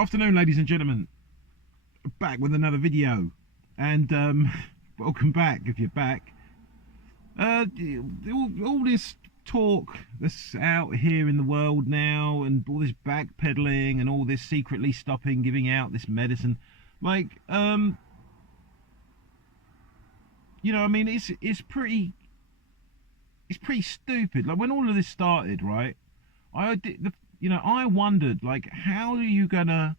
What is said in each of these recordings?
Afternoon, ladies and gentlemen. Back with another video, and welcome back if you're back. All this talk that's out here in the world now, and all this backpedaling, and all this secretly stopping giving out this medicine, like, I mean, it's pretty stupid. Like when all of this started, right? I wondered, like, how are you gonna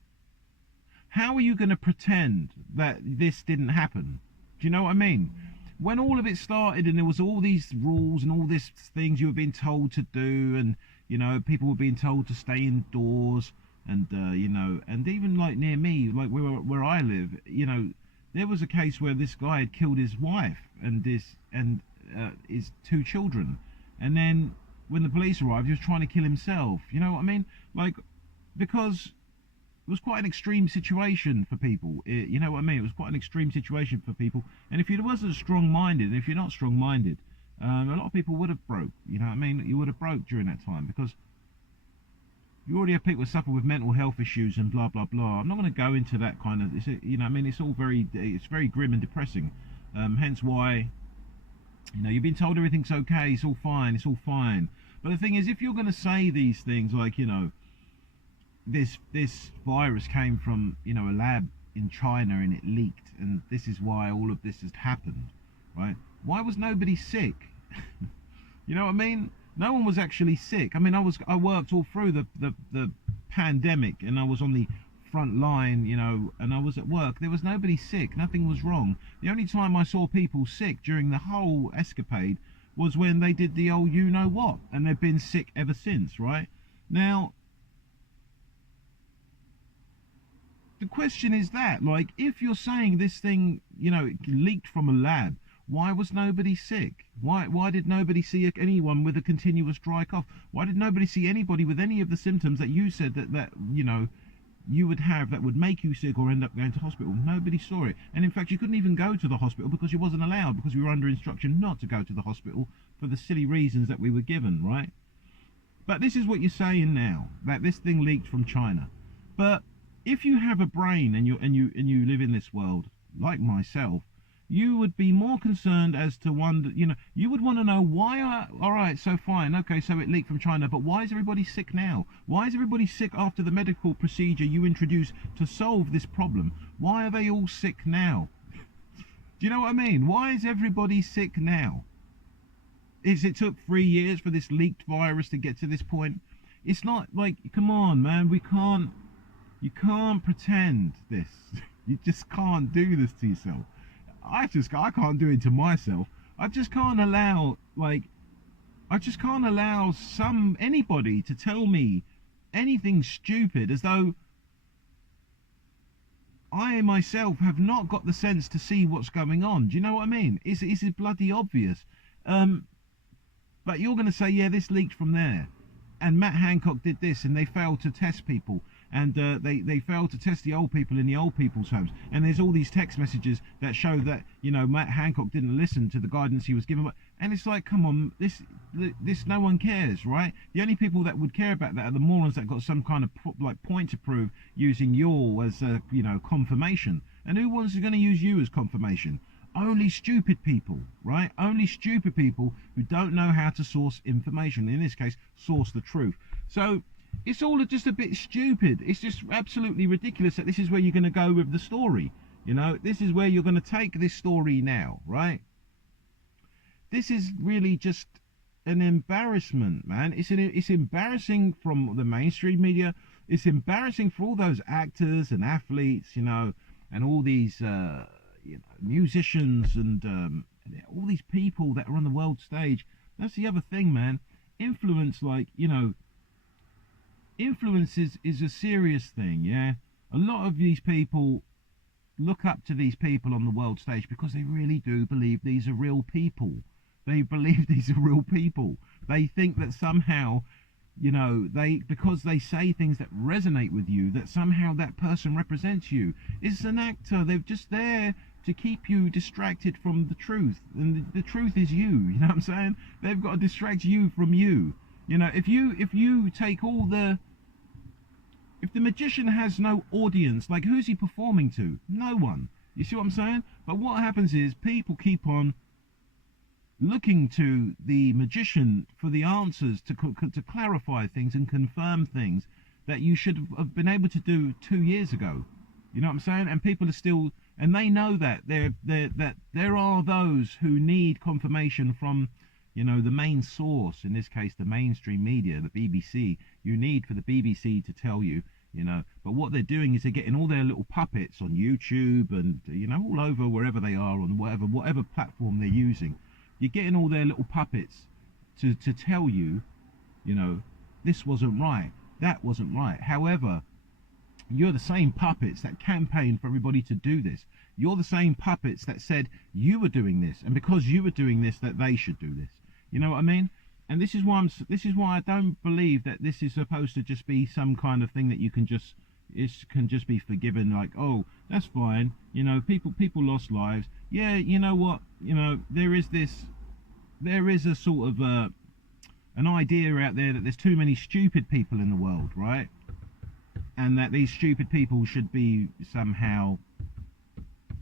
pretend that this didn't happen? Do you know what I mean? When all of it started and there was all these rules and all these things you were being told to do, and people were being told to stay indoors, and and even like near me, like where I live, there was a case where this guy had killed his wife and his two children, and then when the police arrived, he was trying to kill himself. You know what I mean? Like, because it was quite an extreme situation for people. You know what I mean? It was quite an extreme situation for people. And if you wasn't strong-minded, and if you're not strong-minded, a lot of people would have broke. You know what I mean? You would have broke during that time, because you already have people suffer with mental health issues and blah blah blah. I'm not going to go into that kind of. I mean, it's very grim and depressing. Hence why, you've been told everything's okay, it's all fine, it's all fine. But the thing is, if you're going to say these things like, this virus came from a lab in China and it leaked, and this is why all of this has happened, right? Why was nobody sick? You know what I mean? No one was actually sick. I mean, I worked all through the pandemic, and I was on the front line, and I was at work. There was nobody sick. Nothing was wrong. The only time I saw people sick during the whole escapade was when they did the old you-know-what, and they've been sick ever since, right? Now, the question is that, like, if you're saying this thing, it leaked from a lab, why was nobody sick? Why did nobody see anyone with a continuous dry cough? Why did nobody see anybody with any of the symptoms that you said that you would have that would make you sick or end up going to hospital? Nobody saw it. And in fact, you couldn't even go to the hospital because you wasn't allowed, because we were under instruction not to go to the hospital for the silly reasons that we were given, right? But this is what you're saying now, that this thing leaked from China. But if you have a brain and you live in this world like myself, you would be more concerned as to wonder, you would want to know why. All right, so fine, okay, so it leaked from China, but why is everybody sick now? Why is everybody sick after the medical procedure you introduced to solve this problem? Why are they all sick now? Do you know what I mean? Why is everybody sick now? It took 3 years for this leaked virus to get to this point? It's not like, come on, man, you can't pretend this. You just can't do this to yourself. I can't do it to myself. I just can't allow anybody to tell me anything stupid, as though I myself have not got the sense to see what's going on. Do you know what I mean? It's bloody obvious. But you're going to say, yeah, this leaked from there, and Matt Hancock did this, and they failed to test people, and they failed to test the old people in the old people's homes, and there's all these text messages that show that Matt Hancock didn't listen to the guidance he was given. And it's like, come on, this no one cares, right? The only people that would care about that are the morons that got some kind of point to prove, using you as confirmation. And who wants going to use you as confirmation? Only stupid people, right? Only stupid people who don't know how to source information. In this case, source the truth. So it's all just a bit stupid. It's just absolutely ridiculous that this is where you're going to go with the story. This is where you're going to take this story now, right? This is really just an embarrassment, man. It's embarrassing from the mainstream media. It's embarrassing for all those actors and athletes, and all these musicians and all these people that are on the world stage. That's the other thing, man. Influence, influence is a serious thing, yeah? A lot of these people look up to these people on the world stage because they really do believe these are real people. They believe these are real people. They think that somehow, because they say things that resonate with you, that somehow that person represents you. It's an actor. They're just there to keep you distracted from the truth, and the truth is you. You know what I'm saying? They've got to distract you from you. If you take all the If the magician has no audience, like who's he performing to? No one. You see what I'm saying? But what happens is people keep on looking to the magician for the answers to clarify things and confirm things that you should have been able to do 2 years ago. You know what I'm saying? And people are still, and they know that that there are those who need confirmation from, you know, the main source, in this case the mainstream media, the BBC. You need for the BBC to tell you, you know. But what they're doing is they're getting all their little puppets on YouTube and, you know, all over wherever they are on whatever platform they're using. You're getting all their little puppets to tell you, you know, this wasn't right, that wasn't right. However, you're the same puppets that campaigned for everybody to do this. You're the same puppets that said you were doing this, and because you were doing this, that they should do this. You know what I mean? And this is why I don't believe that this is supposed to just be some kind of thing that you can just be forgiven. Like, oh, that's fine. You know, people lost lives. Yeah, you know what? You know, there is a sort of an idea out there that there's too many stupid people in the world, right? And that these stupid people should be somehow,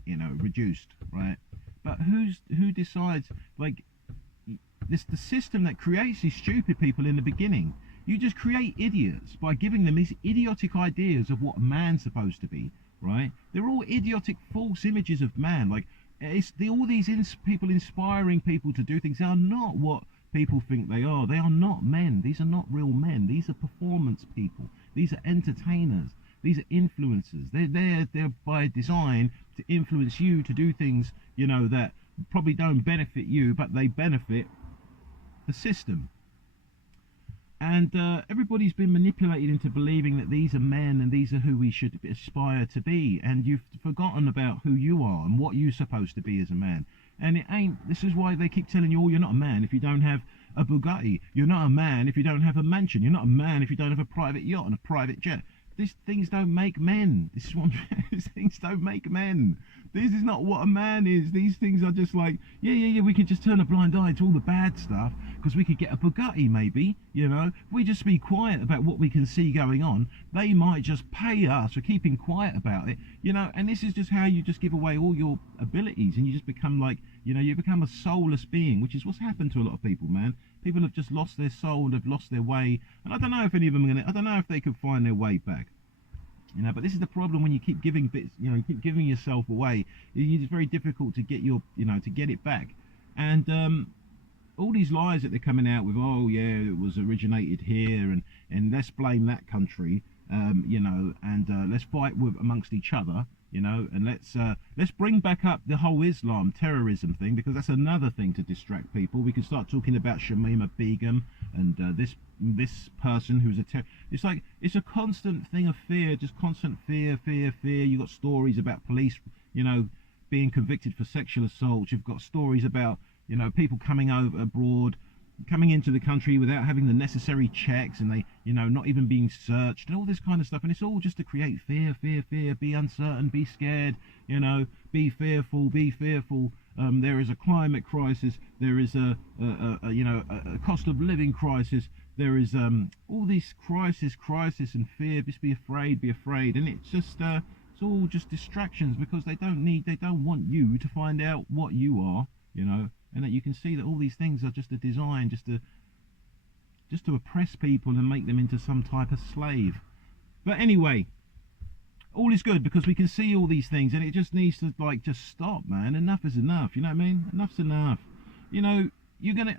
you know, reduced, right? But who decides? Like, this the system that creates these stupid people in the beginning. You just create idiots by giving them these idiotic ideas of what man's supposed to be, right? They're all idiotic, false images of man. Like, all these people inspiring people to do things. They are not what people think they are. They are not men. These are not real men. These are performance people. These are entertainers. These are influencers. They're by design to influence you to do things, you know, that probably don't benefit you, but they benefit the system. And everybody's been manipulated into believing that these are men and these are who we should aspire to be. And you've forgotten about who you are and what you're supposed to be as a man. And it ain't. This is why they keep telling you, oh, you're not a man if you don't have a Bugatti. You're not a man if you don't have a mansion. You're not a man if you don't have a private yacht and a private jet. These things don't make men. This is what these things don't make men. This is not what a man is. These things are just like, yeah, we could just turn a blind eye to all the bad stuff because we could get a Bugatti maybe, you know. If we just be quiet about what we can see going on, they might just pay us for keeping quiet about it, you know. And this is just how you just give away all your abilities and you just become like, you know, you become a soulless being, which is what's happened to a lot of people, man. People have just lost their soul, they've lost their way, and I don't know if any of them I don't know if they could find their way back. You know, but this is the problem when you keep giving bits, you know, you keep giving yourself away. It's very difficult to get to get it back. And all these lies that they're coming out with, oh yeah, it was originated here, and let's blame that country, you know, and let's fight amongst each other, you know, and let's bring back up the whole Islam terrorism thing, because that's another thing to distract people. We can start talking about Shamima Begum and this person who's it's like it's a constant thing of fear, just constant fear. You got stories about police, you know, being convicted for sexual assault. You've got stories about, you know, people coming over abroad, coming into the country without having the necessary checks, and they, you know, not even being searched and all this kind of stuff. And it's all just to create fear. Be uncertain, be scared, you know, be fearful. There is a climate crisis. There is a cost of living crisis. There is all this crisis and fear. Just be afraid, and it's just it's all just distractions, because they don't want you to find out what you are, you know, and that you can see that all these things are just a design, just to oppress people and make them into some type of slave. But anyway, all is good because we can see all these things, and it just needs to just stop, man. Enough is enough. You know what I mean? Enough's enough. You know,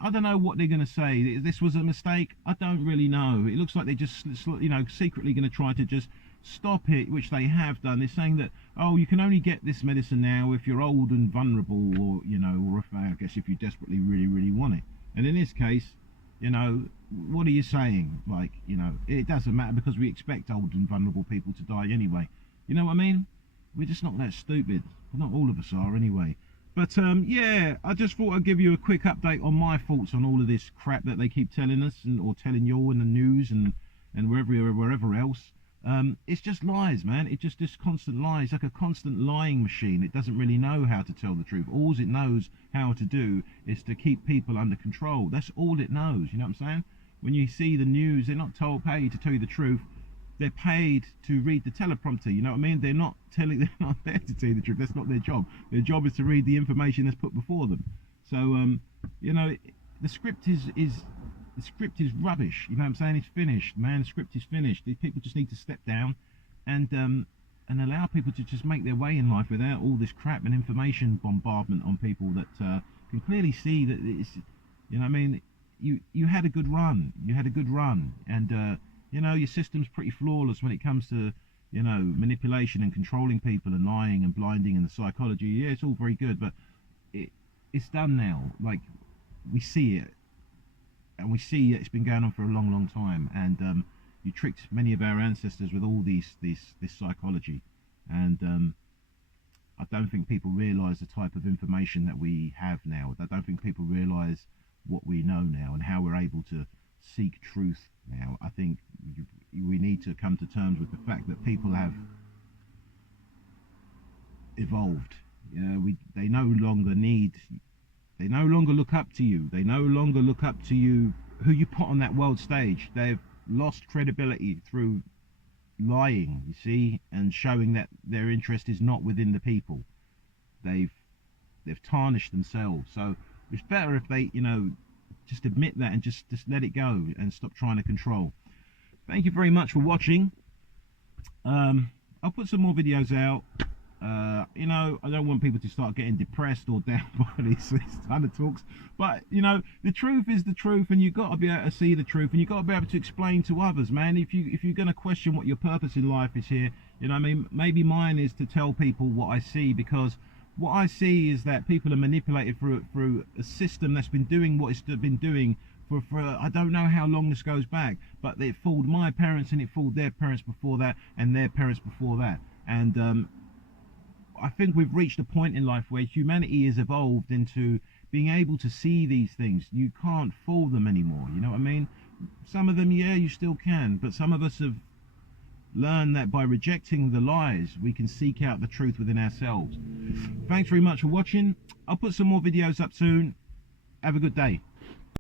I don't know what they're gonna say. This was a mistake. I don't really know. It looks like they're just, you know, secretly gonna try to just stop it, which they have done. They're saying that, oh, you can only get this medicine now if you're old and vulnerable, or, you know, or if, I guess, if you desperately really want it. And in this case, you know, what are you saying? Like, you know, it doesn't matter because we expect old and vulnerable people to die anyway. You know what I mean? We're just not that stupid. Well, not all of us are anyway. But yeah, I just thought I'd give you a quick update on my thoughts on all of this crap that they keep telling us, or telling you all in the news and wherever else. It's just lies, man. It's just constant lies, like a constant lying machine. It doesn't really know how to tell the truth. All it knows how to do is to keep people under control. That's all it knows. You know what I'm saying? When you see the news, they're not paid to tell you the truth. they're paid to read the teleprompter. You know what I mean? They're not telling. They're not there to tell you the truth. That's not their job. Their job is to read the information that's put before them. So you know, the script is the script is rubbish. You know what I'm saying? It's finished, man. The script is finished. These people just need to step down and allow people to just make their way in life without all this crap and information bombardment on people that can clearly see that it's, you know what I mean, you had a good run. You had a good run, and you know, your system's pretty flawless when it comes to, you know, manipulation and controlling people and lying and blinding and the psychology. Yeah, it's all very good, but it's done now. Like, we see it, and we see it's been going on for a long, long time, and you tricked many of our ancestors with all this psychology, and I don't think people realise the type of information that we have now. I don't think people realise what we know now and how we're able to seek truth now. I think we need to come to terms with the fact that people have evolved. You know, they no longer look up to you. They no longer look up to you, who you put on that world stage. They've lost credibility through lying, you see, and showing that their interest is not within the people. They've tarnished themselves. So it's better if they, you know, just admit that and just let it go and stop trying to control. Thank you very much for watching. I'll put some more videos out. You know, I don't want people to start getting depressed or down by these kind of talks, but you know, the truth is the truth, and you've got to be able to see the truth, and you've got to be able to explain to others, man. If you're going to question what your purpose in life is here, you know what I mean, maybe mine is to tell people what I see, because what I see is that people are manipulated through a system that's been doing what it's been doing for I don't know how long this goes back, but it fooled my parents, and it fooled their parents before that, and their parents before that, and I think we've reached a point in life where humanity has evolved into being able to see these things. You can't fool them anymore, you know what I mean? Some of them, yeah, you still can, but some of us have learned that by rejecting the lies, we can seek out the truth within ourselves. Thanks very much for watching. I'll put some more videos up soon. Have a good day.